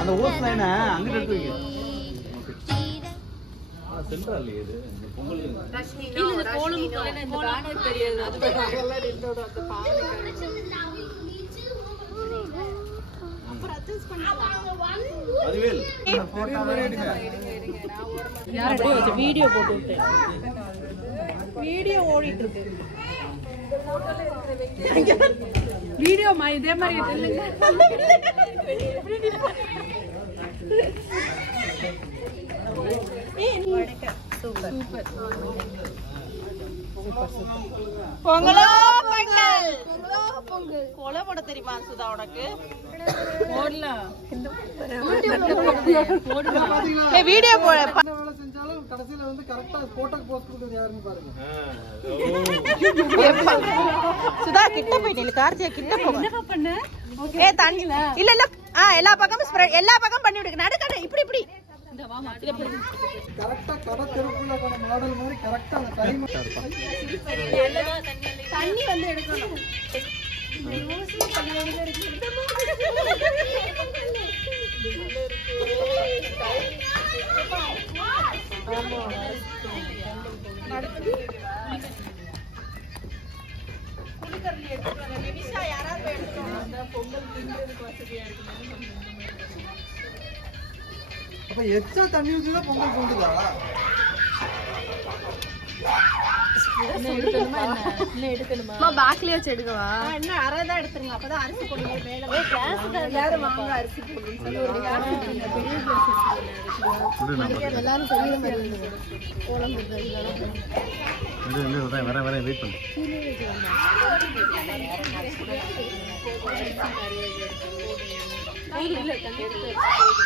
அந்த hose line அங்க எடுத்து வைங்க. சென்ட்ரல் இது இந்த பொங்கல் இல்ல கோலம் கோலம் இந்த பேனர் தெரியாது அது எல்லாம் ரெண்டோட அந்த பானை அப்புறம் அட்ஜஸ்ட் பண்ணலாம். அதுவேல் போட்டோ எடுங்க. யார் அப்படியே வச்ச வீடியோ போட்டு விட்டேன். வீடியோ ஓடிட்டு இருக்கு. வீடியோ இதே மாதிரி இல்லங்க. சூப்பர் சூப்பர் பொங்கலோ பொங்கல் பொங்கலோ பொங்கல் கோல போட தெரியுமா சுதா உனக்கு? போடலாம். ஏய் வீடியோ போட வேலை செஞ்சாலும் கடைசில வந்து கரெக்ட்டா போட்டோ போஸ்ட் கொடுக்கிறது யாருன்னு பாருங்க. சுதா கிட்ட போய் நில்லு. கார்த்தியா கிட்ட போங்க. என்ன பண்ண? ஏ தண்ணி இல்ல இல்ல எல்லா பக்கமும் ஸ்ப்ரெட் எல்லா பக்கமும் பண்ணி விடுங்க. நடுக்கட இப்படி இப்படி இந்த வாமா இத போடு. கரெக்ட்டா கட தெருக்குள்ள மாடல் மாதிரி கரெக்ட்டா அந்த டைம் தண்ணி வந்து எடுக்கணும். குளிக்கறதுல எடுத்துறாங்க. நிமிஷா யாராவது எடுத்துறாங்க. அந்த பொங்கல் தின்றதுக்கு வசதியா இருக்கு. அப்ப எச்சா தண்ணி ஊத்தி தான் பொங்கல் பொங்குதா? எடுக்கணுமா பேக்ல வச்சு எடுக்கவா? என்ன அரை தான் எடுத்துருங்க. அப்பதான் அரிசி போடுங்க. மேல எல்லாரும் வாங்க அரிசி போடுன்னு சொல்லி ஒரு எல்லாரும் சொல்லிற மாதிரி கோலம் வர வர வெயிட் பண்ணு.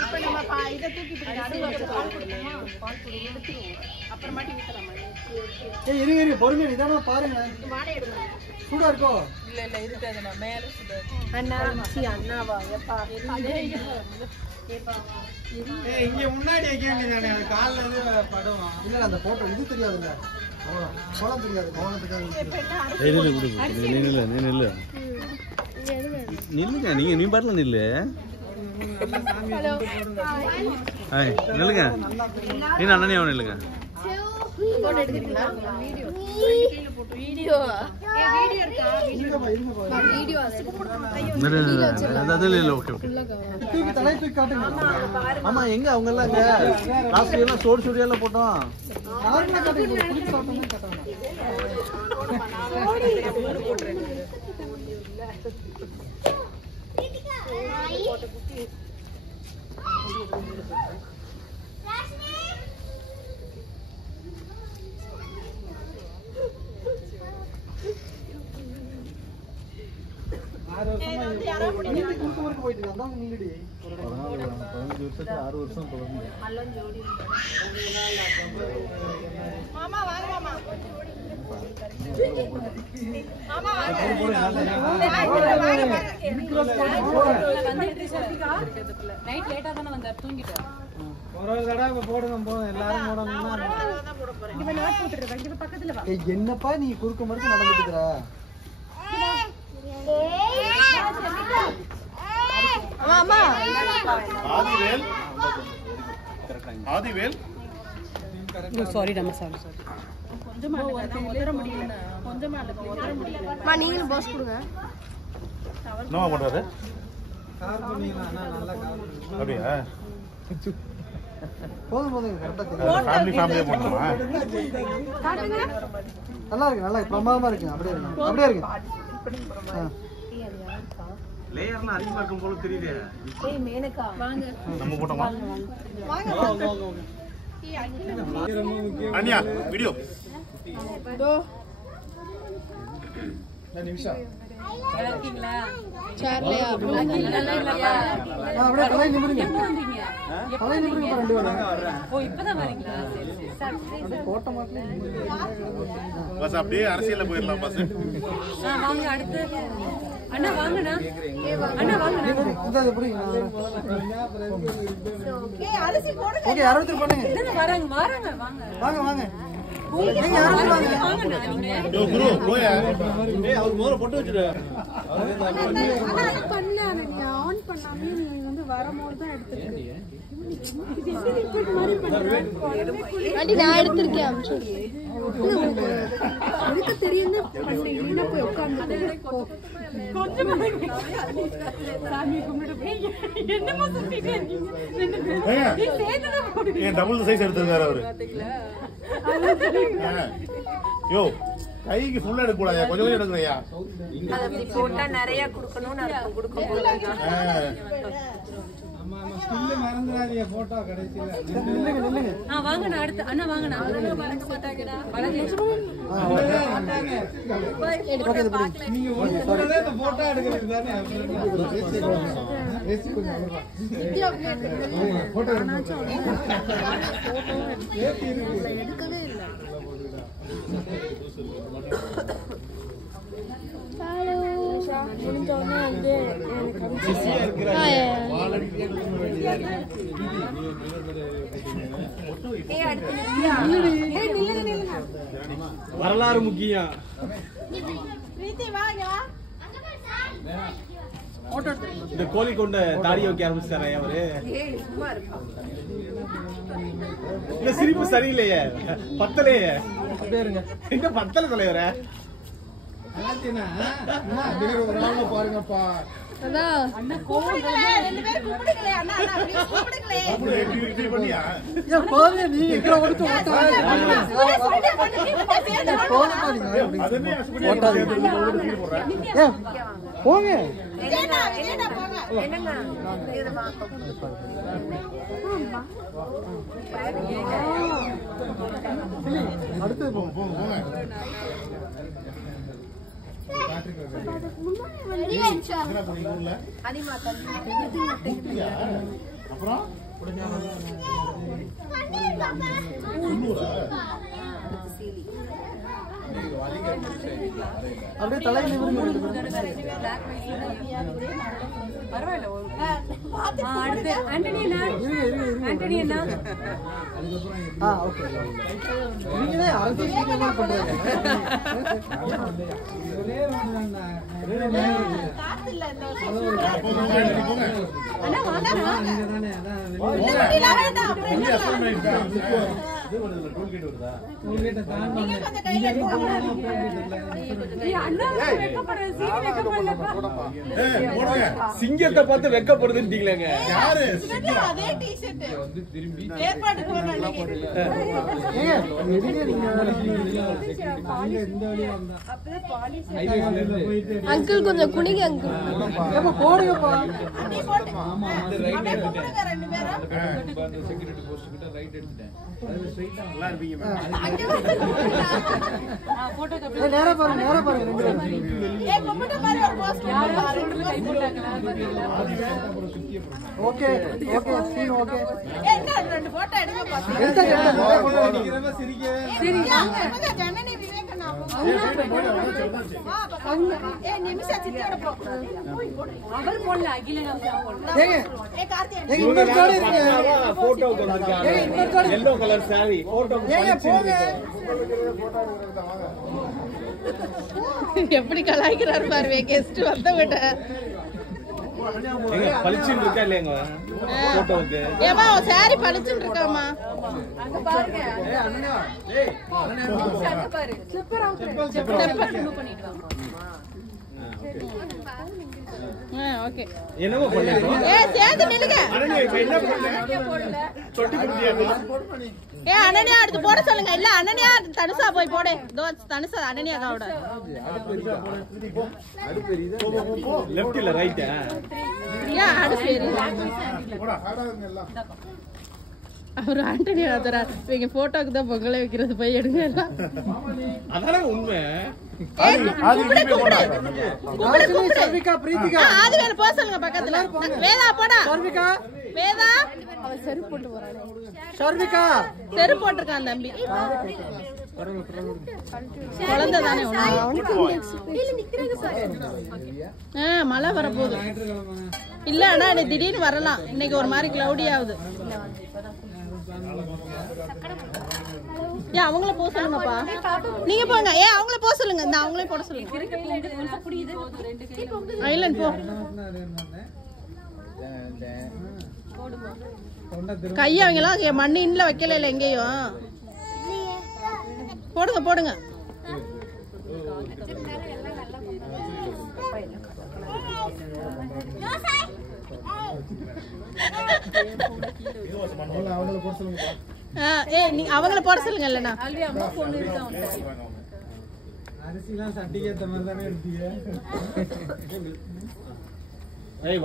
இப்ப நம்ம இத தூக்கி இப்படி நடுவுல வச்சு பால் குடிக்கணுமா? பால் குடி எடுத்துருவோம். அப்புறமாட்டி ஊத்தலாமா? ஏய் இருங்க இருங்க பொறுமையா நிதானமா பாருங்க. வாடை எடுங்க. சூடா இருக்கோ? இல்ல இல்ல இருக்காது. நான் மேல சுடு. அண்ணா சி அண்ணாவா எப்பா ஏப்பா ஏய் இங்க முன்னாடி வைக்க வேண்டியதானே. அது கால்ல இருந்து படும். இல்ல அந்த போட்டோ இது தெரியாதுல்ல. கோலம் தெரியாது. நில்லுங்க நீங்க நீ பாட்டுல நில்லு. நில்லுங்க நீ அண்ணனே நில்லுங்க. போட்டோ எடுக்கிறீங்களா? வீடியோ வீடியோ வீடியோ இருக்கா? வீடியோ தூக்கி தலை தூக்கி காட்டுங்க. ஆமா எங்க அவங்க எல்லாம் இங்க லாஸ்ட் எல்லாம் சோடு சோடி எல்லாம் போட்டோம். நார்மலா காட்டுங்க. குளிச்சு சாப்பிட்டோம்னா காட்டுங்க. போயிட்டு அதான் நில்லுடி. 15 வருஷத்துக்கு 6 வருஷம் தொடர்ந்து. மாமா வாங்க மாமா. நைட் லேட்டா தான வந்தார் தூங்கிட்டு. ஒரு தடவை போடுங்க போதும். எல்லாரும் போடணும்னா இவன் நாட் போட்டுறேன். இங்க பக்கத்துல வா. ஏய் என்னப்பா நீ குறுக்க மறுக்க நடந்துட்டு இருக்கற? ஆமா ஆதிவேல் ஆதிவேல் சாரி நம்ம சாரி கொஞ்சமா உதற முடியல. கொஞ்சமா உதற முடியல. மா நீங்களும் பாஸ் கொடுங்க. என்னவா பண்றாரு? கார் பண்ணீங்களா? நல்லா கார் பண்ணீங்க. அப்படியே போதும் போதும் கரெக்ட்டா தெரியும். ஃபேமிலியா போணுமா? காட்டுங்க. நல்லா இருக்கு நல்லா பிரமாதமா இருக்கு. அப்படியே இருக்கு அப்படியே இருக்கு. லேயர்லாம் அதிகமா இருக்கும் போல தெரியுதே. ஏய் மேனகா வாங்க நம்ம போட்டோமா? வாங்க வாங்க வாங்க. அனியா வீடியோ தோ நிமிஷம் நல்லா இருக்கீங்களா? சேர்லையா நல்லா இல்லையா? அப்படியே தலை நிமிருங்க. எப்போ வந்தீங்க? தலை நிமிருங்க. ரெண்டு வரேன். ஓ இப்பதான் வரீங்களா? சரி சரி கோட்டை மாட்டல பஸ் அப்படியே அரசியல்ல போயிரலாம் பஸ். வாங்க அடுத்து அண்ணா வாங்கண்ணா. அண்ணா வாங்கண்ணா. இந்த எப்படி ஏய் அரிசி போடுங்க. ஓகே யாராவது பண்ணுங்க. என்ன வராங்க வாங்க வாங்க வாங்க. நீங்க யாராவது வாங்கண்ணா நீங்க. குரு போயா. ஏய் அவர் முதல்ல போட்டு வச்சிரு. நான் எடுத்திருக்கேன் தெரியும் போய் உட்கார்ந்து டபுள் சைஸ் எடுத்திருக்காரு அவரு. யோ கைக்கு ஃபுல்லா எடுக்க கூடாது, கொஞ்சம் கொஞ்சம் எடுக்கலையா? போட்டா நிறைய கொடுக்கணும்னு கொடுக்கும் போது ஸ்டில் மறந்துடாதீங்க போட்டோ கடைசியில. வாங்க நான் அடுத்து அண்ணா வாங்க நான் மறக்க மாட்டாங்கடா. நீங்க ஒண்ணுமே இந்த போட்டோ எடுக்கிறது தானே. போட்டோ எடுக்கவே இல்லை. வரலாறு முக்கியம். இந்த கோழி கொண்ட தாடி வைக்க ஆரம்பிச்சாரே அவரு. இல்ல சிரிப்பு சரியில்லையே, பத்தலையே. எங்க பத்தல தலைவர பாருங்கப்பா. போங்க அடுத்து அப்புறம் அப்படியே தலையில சிங்கத்தை பார்த்து வெக்கப்படுதுட்டீங்களேங்க. யாரு அங்கிள் கொஞ்சம் குனிங்க அங்கிள். போடுங்கப்பா. நேரா பாருங்க, நேரா பாருங்க. Okay okay scene okay. ரெண்டு போட்டோ எடுங்க பாத்து. எடுங்க சிரிக்கவே. சரி ஜனனி விவேகனா ஏ நிமிஷா சித்தியோட போ. அவர் போடல அகிலனா போடல. ஏ கார்த்தி ஏங்க இந்த ஸ்டோரி இருக்கு. போட்டோ வந்திருக்காங்க. yellow கலர் saree போட்டோ ஏங்க போங்க. எப்படி கலாய்க்கிறாரு பாருவே கெஸ்ட் வந்தவட்ட. எங்க பளிச்சின்னு இருக்கா இல்லையாங்க போட்டோவுக்கு? ஏமா சாரி பளிச்சின்னு இருக்காமா. அங்க பாருங்க. ஏய் அண்ணா ஏய் அண்ணா பாரு. செப்பல் ரிமூவ் பண்ணிட்டு வாங்க. ஓகே என்னமோ பண்ணீங்க? ஏய் சேந்து நில்லுங்க. அண்ணா இப்ப என்ன பண்ணீங்க? தொட்டி குடிச்சியா? ஏ அனன்யா எடுத்து போட சொல்லுங்க. இல்ல அனன்யா தனுஷா போய் போடு. தோ தனுஷா அனன்யா காவுட. லெஃப்ட் இல்ல ரைட்? ஏ அடுப்பு ஏறில. அவர் ஆண்டனி அதரா இவங்க போட்டோக்கு தான் பொங்கலை வைக்கிறது போய் எடுங்க எல்லாம். அதானே உண்மை. சர்விகா பிரீத்திகா அது வேற போக சொல்லுங்க பக்கத்துல. வேதா போடா. சர்விகா வேதா அவ செருப்பு போட்டு போறானே. சர்விகா செருப்பு போட்டுருக்கான் தம்பி. குழந்தை தானே மழை வர போகுது. இல்ல ஆனா திடீர்னு வரலாம். இன்னைக்கு ஒரு மாதிரி கிளவுடி ஆகுது. ஏன் அவங்கள போக சொல்லுங்கப்பா. நீங்க போங்க. ஏன் அவங்கள போக சொல்லுங்க. இந்த அவங்களே போட சொல்லுங்க. ஐலண்ட் போ. கையை அவங்களாம் மண்ணு இன்னும் வைக்கல இல்லை எங்கேயும். போடுங்க போடுங்க. அவங்கள போட சொல்லுங்க. இல்லைன்னா அரிசிலாம் சட்டிக்கு ஏத்த மாதிரி தானே எடுத்தீங்க.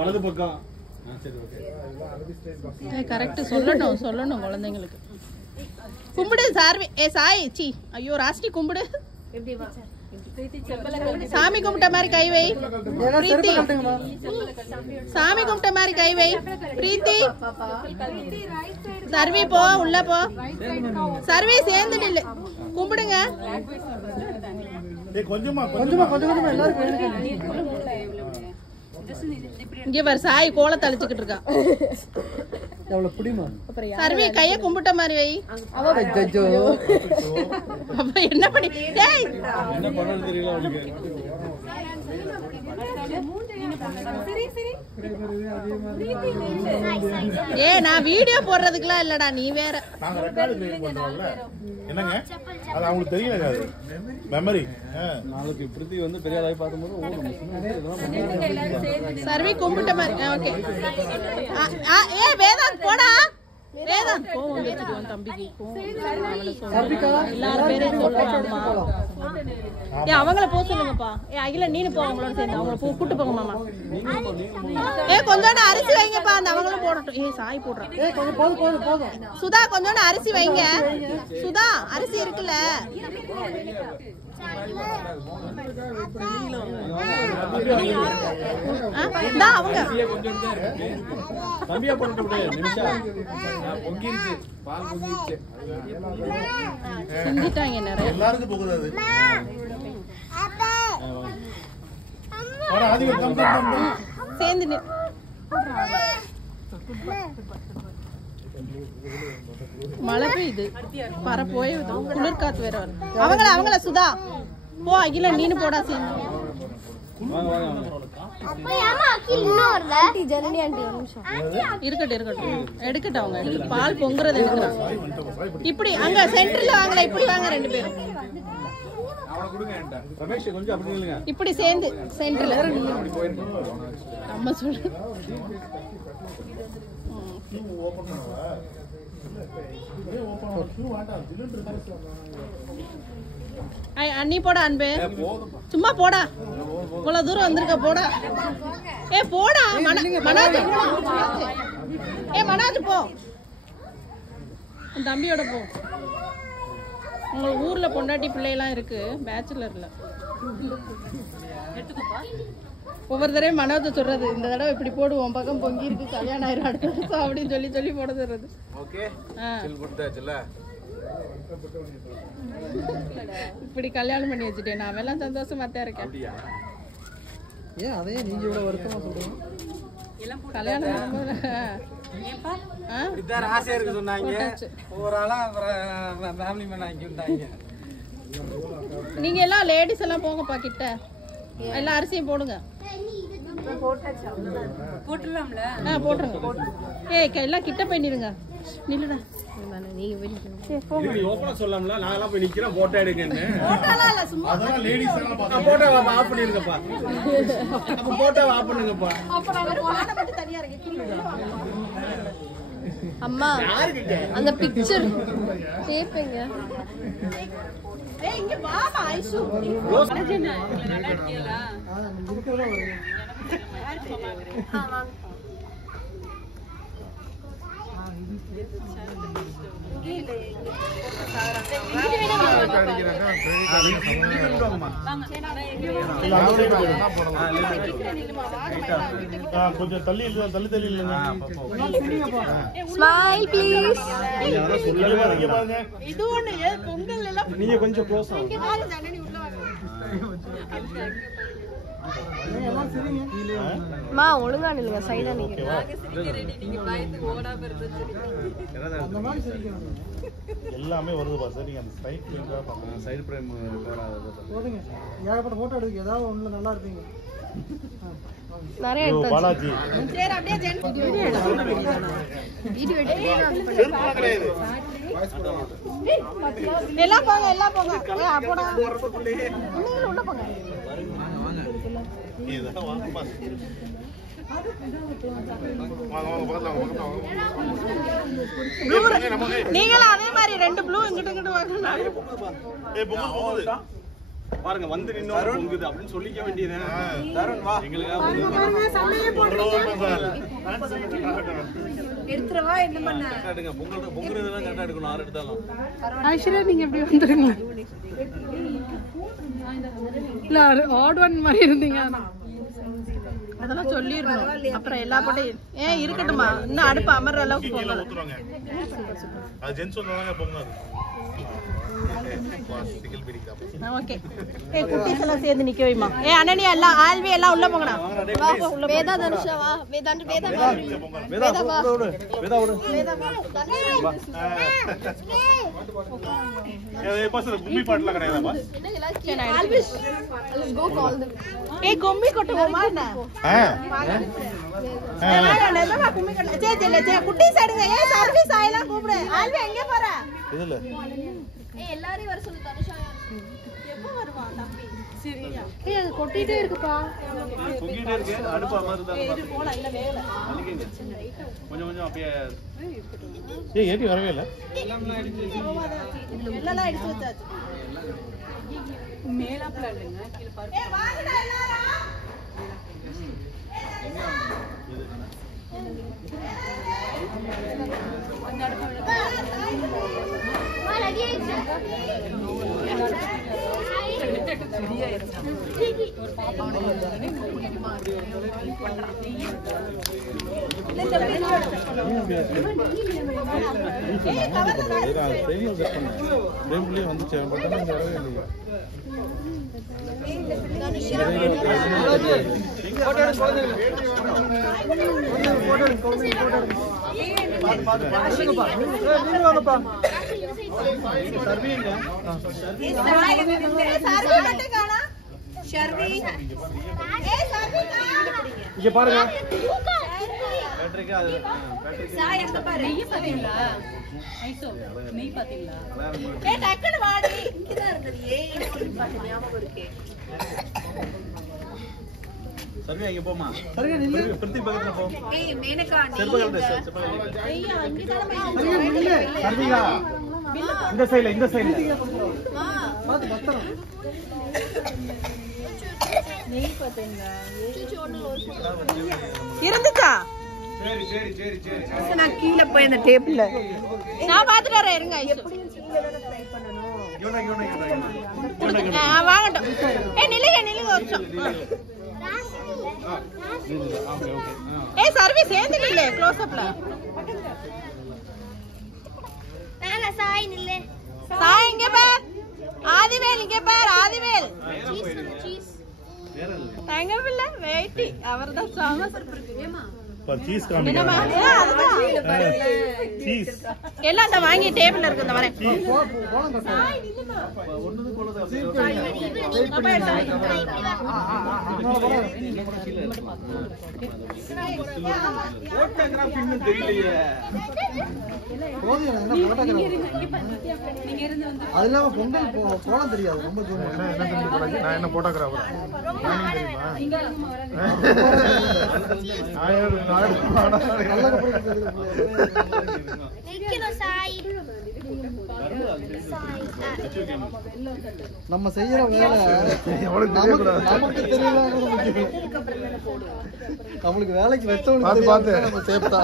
வலது பக்கம் கரெக்ட் சொல்லணும் குழந்தைங்களுக்கு. கும்பிடு சார்வி. சாய் சி ஐயோ ராஸ்டி கும்பிடு. சாமி கும்பிட்ட மாதிரி கை வை. பிரீத்தி சாமி கும்பிட்ட மாதிரி கை வை. பிரீத்தி சர்வி போ உள்ள போ. சர்வி சேர்ந்து நில்லு. கும்பிடுங்க. இங்க பாரு சாய் கோலத்தை அழிச்சுக்கிட்டு இருக்கான். சர்வி கைய கும்பிட்ட மாதிரி வை. அப்ப என்ன பண்ணி என்ன பண்ணணும் தெரியல அவனுக்கு. நான் வீடியோ போடுறதுக்குலாம் இல்லடா. நீ வேற. என்னங்க அது அவங்களுக்கு தெரியல. மெமரி நாளைக்கு பிரித்தி வந்து பெரியாராய் பார்க்கும்போது சர்வி கும்பிட்ட மாதிரி. ஓகே. வேதாந்த் போடா. வேதாந்த் கோவம் வச்சுடுவான் தம்பிக்கு. எல்லாரும் பேரையும் சொல்லுவாங்கம்மா. அவங்கள போக சொல்லுங்கப்பா. அகில நீனு போ. அவங்களோட சேர்ந்து அவங்கள கூட்டு போங்க மாமா. கொஞ்சோண்டு அரிசி வைங்கப்பா. அந்த அவங்களும் போடட்டும். சாய் போடுறான். சுதா கொஞ்சோண்டு அரிசி வைங்க. சுதா அரிசி இருக்குல்ல. அவங்க சிந்திட்டாங்க நிறைய. எல்லாருக்கும் போகுது. சேர்ந்து மழை பெய்யுது. பற போய் குளிர் காத்து வேற வருது. அவங்கள சுதா போ. அகில நீனு போடா சேர்ந்து. இருக்கட்டும் எடுக்கட்டும். அவங்க பால் பொங்குறது எடுக்கிறாங்க. இப்படி அங்க சென்டர்ல வாங்கல. இப்படி வாங்க ரெண்டு பேரும். இப்படி சேர்ந்து சென்டர்ல அம்மா சொல்லு. அண்ணி போடா. அன்பு சும்மா போடா. இவ்வளவு தூரம் வந்திருக்க போடா. போடா மனாஜ். மனாஜ் போ. தம்பியோட போ. உங்க ஊர்ல பொண்டாட்டி பிள்ளைலாம் இருக்கு. பேச்சுலர்ல ஒவ்வொரு தடவையும் மனோஜ் சொல்றது இந்த தடவை இப்படி போடுவோம். பக்கம் பொங்கி இருக்கு கல்யாணம் ஆயிரம் அடுத்த வருஷம் அப்படின்னு சொல்லி போட சொல்றது. இப்படி கல்யாணம் பண்ணி வச்சுட்டேன். நான் எல்லாம் சந்தோஷமா தான் இருக்கேன். அதையே நீங்க இவ்வளவு வருத்தமா சொல்றீங்க. கல்யாணம் நீங்க எல்லாம் லேடிஸ் எல்லாம் போங்கப்பா கிட்ட. எல்லா அரிசியும் போடுங்க. போட்டுருங்க. எல்லாம் கிட்ட போய் நில்லுங்க. நில்லுடா. சொல்லலாம்ல. நாங்கெல்லாம் போய் நிக்கிறோம் போட்டோ எடுக்கன்னு. ஆஃப் பண்ணிருங்கப்பா. போட்டோ ஆஃப் பண்ணுங்கப்பா. அம்மா அந்த பிக்சர் கேப்பீங்க. இங்க வாமா ஐசு. நல்லா இருக்கீங்களா? கொஞ்சம் தள்ளி ஸ்மைல் ப்ளீஸ். இது ஒண்ணு பொங்கல் எல்லாம் நீங்க கொஞ்சம் க்ளோஸ் ஆகும். மா ஒழுங்கா நில்லுங்க சைடா நில்லுங்க எல்லாமே வருது பாஸ் நீங்க அந்த சைடு ஃப்ரேம்ல பாருங்க சைடு ஃப்ரேம் கவர் ஆகுது போதுங்க ஏகப்பட்ட போட்டோ எடுக்கு ஏதாவது ஒண்ணு நல்லா இருப்பீங்க நிறைய ஐயோ, எடுத்து பாலாஜி சரி அப்படியே வீடியோ செல்ஃபோன் கிடையாது எல்லாம் போங்க போடா நீங்களும் உள்ள போங்க இதுதான் வாங்க பாஸ் வாங்க பக்கத்துல வாங்க நீங்களும் அதே மாதிரி 2 ப்ளூ இங்கிட்டு வாங்க ஏய் பொங்கல் போகுது பாருங்க வந்து நின்னு பொங்குது அப்படின்னு சொல்லிக்க வேண்டியது தருண் வா எங்களுக்காக எடுத்துறவா என்ன பண்ண எடுங்க பொங்குறதெல்லாம் கரெக்டா எடுக்கணும் 6 எடுத்தாலும் ஐஸ்வர்யா நீங்க எப்படி வந்துருங்க இல்ல ஆட் ஒன் மாதிரி இருந்தீங்க அதெல்லாம் சொல்லிரணும் அப்புறம் எல்லா போட்டையும் இருக்கட்டுமா இன்னும் அடுப்பு அமர்ற அளவுக்கு கீழ போங்க ஊத்துறாங்க அது ஜென்ஸ் வந்தாங்க பொங்காது ஓகே குட்டீஸ் எல்லாம் சேர்ந்து நிக்க வைமா அனனியா எல்லாம் ஆல்வி எல்லாம் உள்ள போங்கடா வா உள்ள வேதா தனுஷா வா வேதா வா வேதா விடு ஏய் பாஸ் கும்மி பாட்டுல கிடையாதா பாஸ் ஆல்விஷ் லெட்ஸ் கோ கால் देम கும்மி கொட்டுவோமா என்ன நெதமா கும்மி கொட்ட சே குட்டீஸ் எடுங்க சர்வீஸ் ஆயிலாம் கூப்பிடு ஆல்வி எங்க போற இதுல எல்லாரையும் வர சொல்லு தனுஷா எப்போ வருவா தம்பி சரியா அது கொட்டிட்டே இருக்குப்பா பொங்கிட்டே இருக்கு அடுப்பு அமர்ந்தால போலாம் இல்ல வேலை கொஞ்சம் அப்படியே ஏய் ஏடி வரவே இல்ல எல்லாம் எடுத்து வச்சாச்சு மேலாப்ல இல்லங்க கீழ பாரு வாங்கடா எல்லாரும் வந்துச்சு பட் வரவே இல்லையா இங்க பாருங்க சர்வே இங்க போமா பிரதி பக்கத்துல போ சர்விகா இந்த சைடுல இருந்துச்சா நான் கீழ போய் அந்த டேபிள்ல நான் பாத்துட்டு வரேன் இருங்க வாங்கட்டும் நில்லுங்க ஒரு நிமிஷம் சர்வீஸ் சேர்ந்து நில்லு க்ளோஸ் அப்ல சாய் இங்க பார் ஆதிவேல் இங்க பார் ஆதிவேல் தங்க பிள்ளை வெயிட்டி அவர்தான் சாம पर चीज காமிங்க चीज எல்லாம் அந்த வாங்கி டேபிள்ல இருக்கு இந்த வரேன் அதெல்லாம் பொங்கல் கோலம் தெரியாது ரொம்ப நான் என்ன போட்டோகிராஃபர் நம்ம செய்யற வேலை நமக்கு தெரியல நம்மளுக்கு வேலைக்கு வச்சவனுக்கு பார்த்து நம்ம சேஃப்டா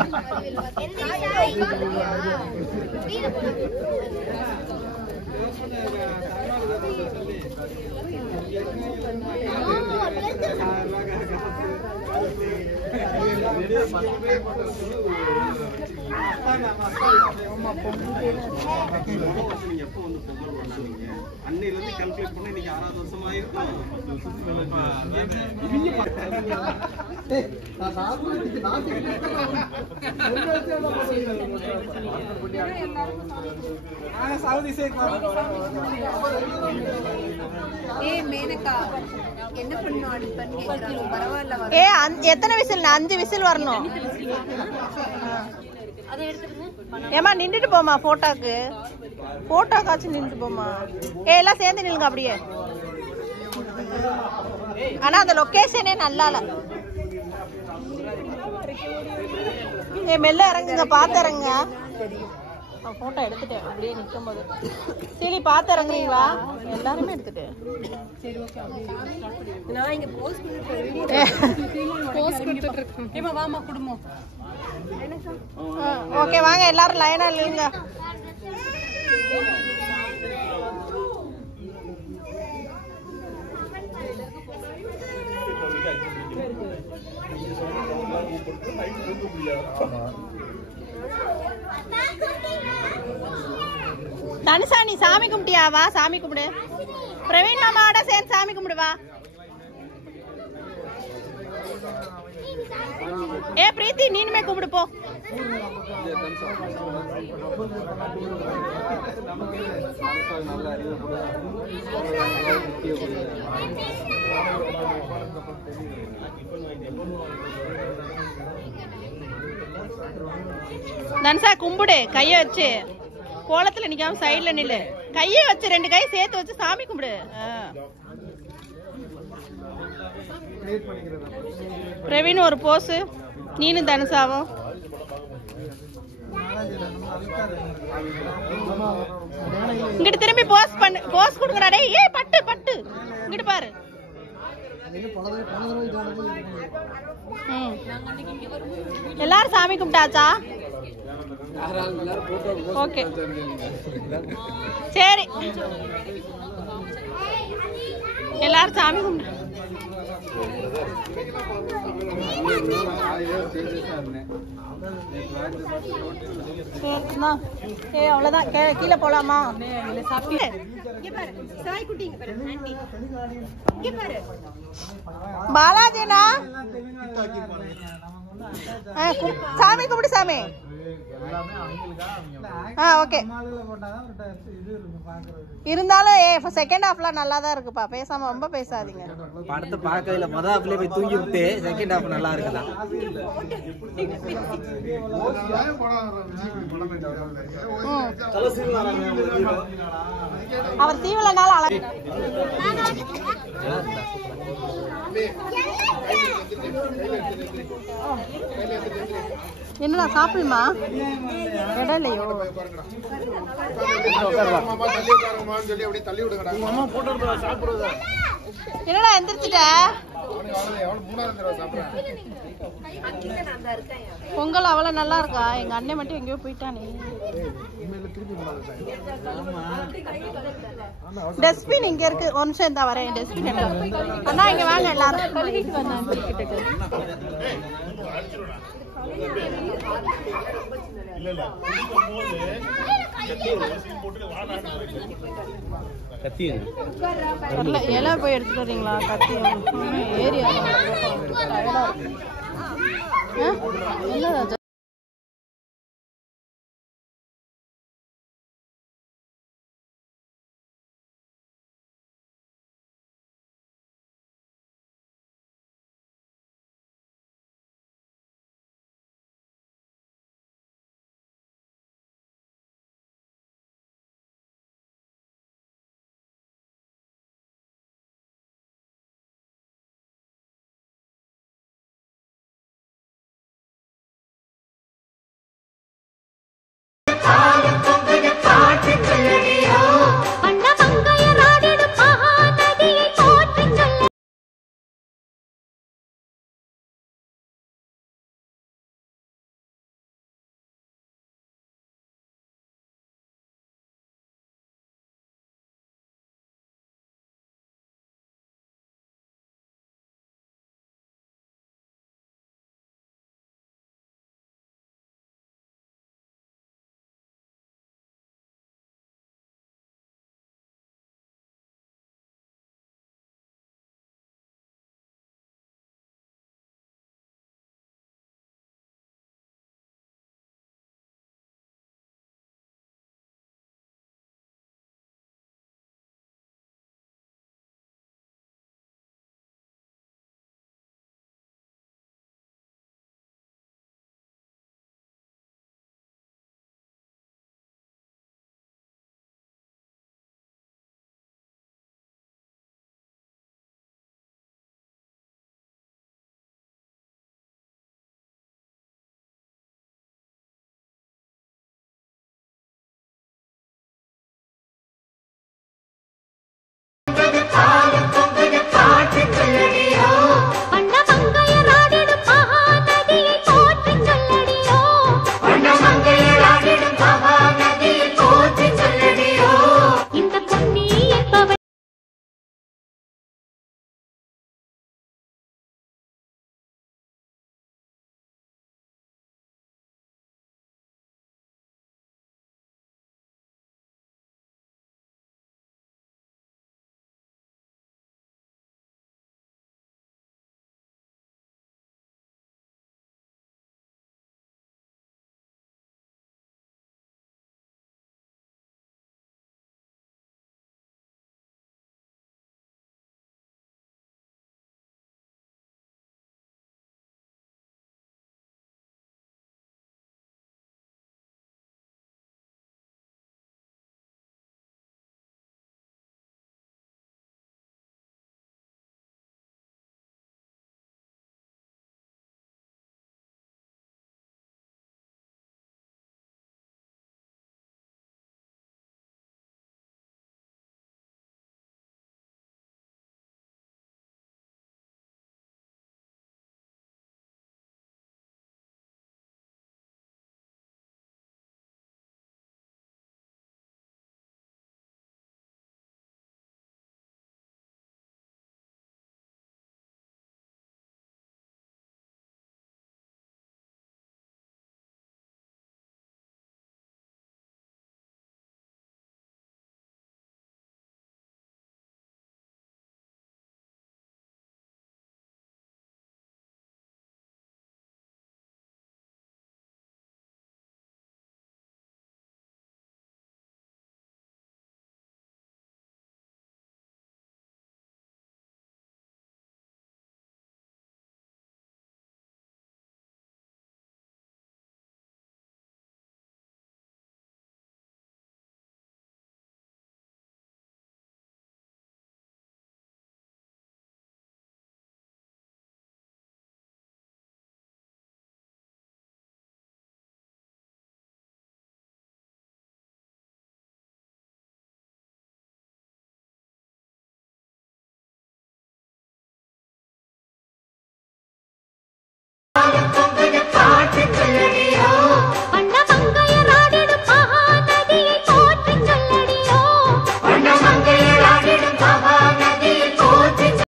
அன்னையில இருந்து கால்குலேட் பண்ணி இன்னைக்கு 6வது வருஷமா இருக்கும். என்ன பண்ணும் பரவாயில்ல. எத்தனை விசில்? 5 விசில் வரணும். ஏமா நின்றுட்டு போமா போட்டோக்காச்சும் நின்றுட்டு போமா. எல்லாம் சேர்ந்து நில்லுங்க அப்படியே. ஆனா அந்த லொகேஷனே நல்லா இல்ல. மெல்ல இறங்குங்க, பார்த்து இறங்குங்க. போட்டோ எடுத்துட்டேன் அப்படியே நிற்கும் போது. சரி பார்த்து இறங்குறீங்களா? எல்லாருமே எடுத்துட்டேன். ஓகே வாங்க எல்லாரும் லைனா இல்லைங்க. தனுஷா நீ சாமி கும்பிட்டியா? வா சாமி கும்பிடு. பிரவீன் மாமாவோட சேர்ந்து சாமி கும்பிடுவா. பிரீத்தி நீனுமே கும்பிடு போ. தனுஷா கும்பிடு, கைய வச்சு கோலத்துல நிக்காம சைடுல நில்லு. கைய வச்சு 2 கை சேர்த்து வச்சு சாமி கும்பிடு. பிரவீன் ஒரு போஸ், நீனும் தனுஷாவும். இங்கிட்டு திரும்பி போஸ் பண்ணு. போஸ் கொடுங்கடா டேய். பட்டு பட்டு இங்கிட்டு பாரு. எல்லாரும் சாமி கும்பிட்டாச்சா? ஓகே சரி எல்லாரும் சாமி கும்பிட்டு. அவ்வளவுதான். கீழே போலாமா? பாலாஜினா சாமி கும்பிடு சாமி. ஓகே இருந்தாலும் செகண்ட் ஹாஃப்லாம் நல்லா தான் இருக்குப்பா. பேசாம ரொம்ப பேசாதீங்க. படத்தை பார்க்கல. மொத ஹாஃப்ல போய் தூங்கி விட்டு செகண்ட் ஹாஃப் நல்லா இருக்குதா? அவர் தீவிரனால அழகு. என்னடா சாப்பிடுமா? இடம் இல்லையோ? என்னடா எந்திரிச்சிட்ட? பொங்கல் அவ்வளவு நல்லா இருக்கா? எங்க அண்ணன் மட்டும் எங்கேயோ போயிட்டானே. டஸ்ட்பின் இங்க இருக்கு. ஒரு நிமிஷம் இருந்தா வரேன். டஸ்ட்பின் அண்ணா இங்க வாங்க எல்லாரும். கழுவிட்டு வந்தேன். இலை போய் எடுத்துட்டு வரீங்களா? கத்தி ஏரியா என்ன